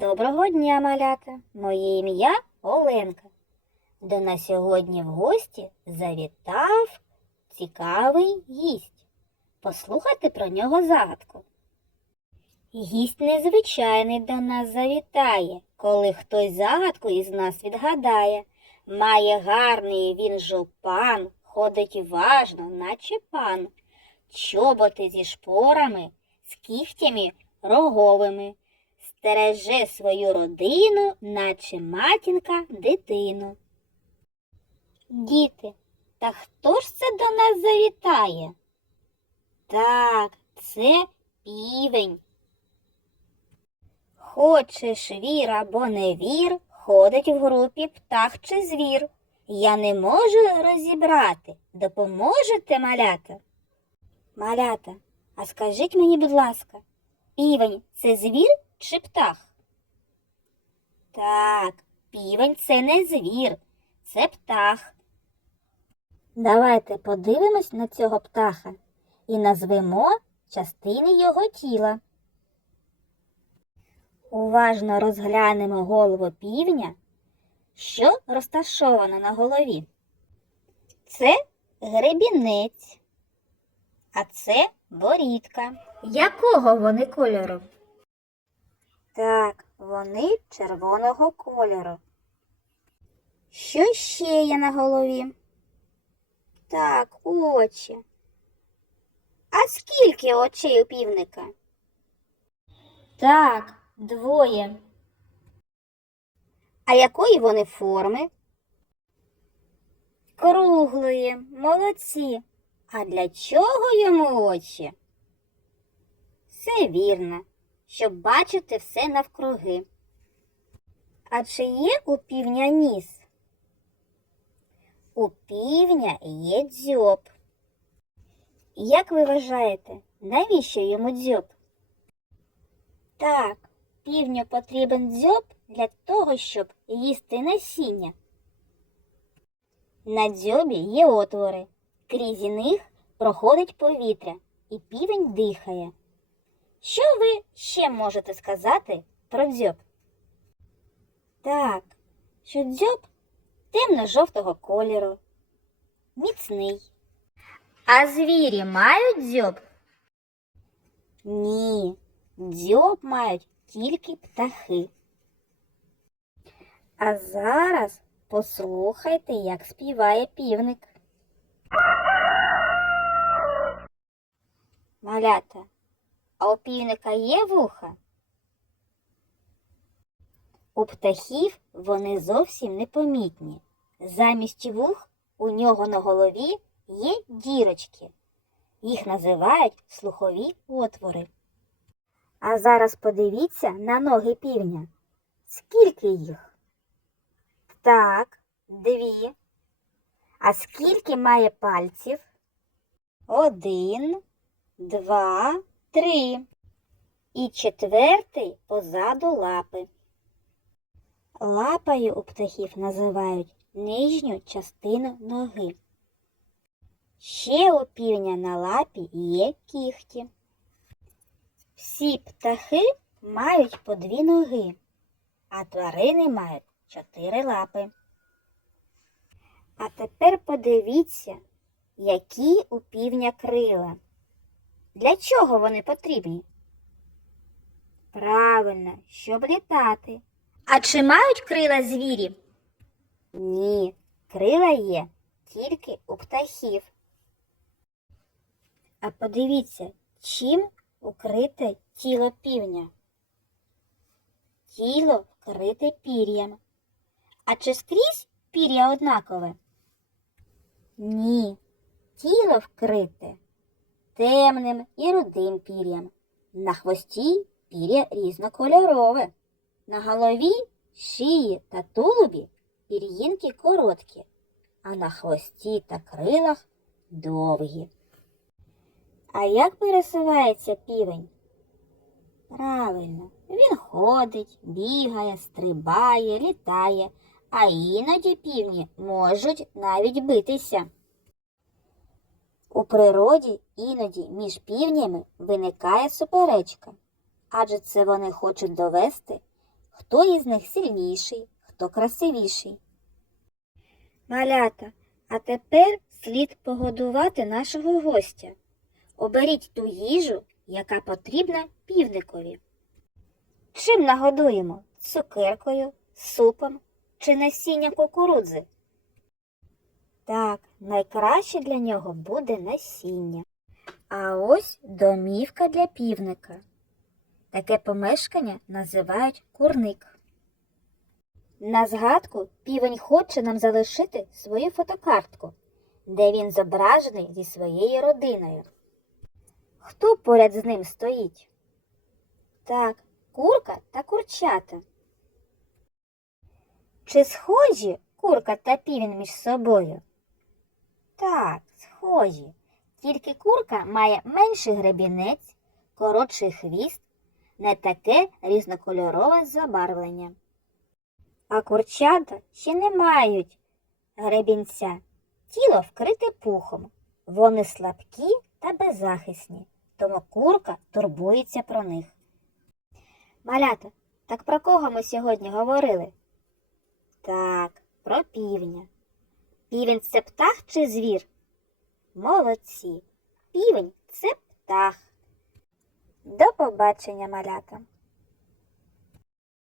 Доброго дня, малята! Моє ім'я Оленка. До нас сьогодні в гості завітав цікавий гість. Послухайте про нього загадку. Гість незвичайний до нас завітає, коли хтось загадку із нас відгадає. Має гарний він жупан, ходить важно, наче пан. Чоботи зі шпорами, з кігтями роговими стереже свою родину, наче матінка дитину. Діти, та хто ж це до нас завітає? Так, це півень. Хочеш вір або не вір, ходить в групі птах чи звір. Я не можу розібрати. Допоможете, малята? Малята, а скажіть мені, будь ласка, півень це звір чи птах? Так, півень це не звір, це птах. Давайте подивимось на цього птаха і назвемо частини його тіла. Уважно розглянемо голову півня, що розташовано на голові. Це гребінець, а це борідка. Якого вони кольору? Так, вони червоного кольору. Що ще є на голові? Так, очі. А скільки очей у півника? Так, двоє. А якої вони форми? Круглої, молодці. А для чого йому очі? Все вірно щоб бачити все навкруги. А чи є у півня ніс? У півня є дзьоб. Як ви вважаєте, навіщо йому дзьоб? Так, півню потрібен дзьоб для того, щоб їсти насіння. На дзьобі є отвори, крізь них проходить повітря, і півень дихає. Що ви ще можете сказати про дзьоб? Так, що дзьоб темно-жовтого кольору, міцний. А звірі мають дзьоб? Ні, дзьоб мають тільки птахи. А зараз послухайте, як співає півник. Малята. А у півника є вуха? У птахів вони зовсім непомітні. Замість вух у нього на голові є дірочки. Їх називають слухові отвори. А зараз подивіться на ноги півня. Скільки їх? Так, дві. А скільки має пальців? Один, два, три. І четвертий позаду лапи. Лапою у птахів називають нижню частину ноги. Ще у півня на лапі є кіхті. Всі птахи мають по дві ноги, а тварини мають чотири лапи. А тепер подивіться, які у півня крила. Для чого вони потрібні? Правильно, щоб літати. А чи мають крила звірі? Ні, крила є тільки у птахів. А подивіться, чим укрите тіло півня? Тіло вкрите пір'ям. А чи скрізь пір'я однакове? Ні, тіло вкрите темним і рудим пір'ям. На хвості пір'я різнокольорове. На голові, шиї та тулубі пір'їнки короткі, а на хвості та крилах довгі. А як пересувається півень? Правильно, він ходить, бігає, стрибає, літає, а іноді півні можуть навіть битися. У природі іноді між півнями виникає суперечка, адже це вони хочуть довести, хто із них сильніший, хто красивіший. Малята, а тепер слід погодувати нашого гостя. Оберіть ту їжу, яка потрібна півникові. Чим нагодуємо? Цукеркою, супом чи насіння кукурудзи? Так, найкраще для нього буде насіння. А ось домівка для півника. Таке помешкання називають курник. На згадку півень хоче нам залишити свою фотокартку, де він зображений зі своєю родиною. Хто поряд з ним стоїть? Так, курка та курчата. Чи схожі курка та півень між собою? Так, схожі. Тільки курка має менший гребінець, коротший хвіст, не таке різнокольорове забарвлення. А курчата ще не мають гребінця. Тіло вкрите пухом. Вони слабкі та беззахисні, тому курка турбується про них. Малята, так про кого ми сьогодні говорили? Так, про півня. Півень це птах чи звір? Молодці. Півень це птах. До побачення, малята.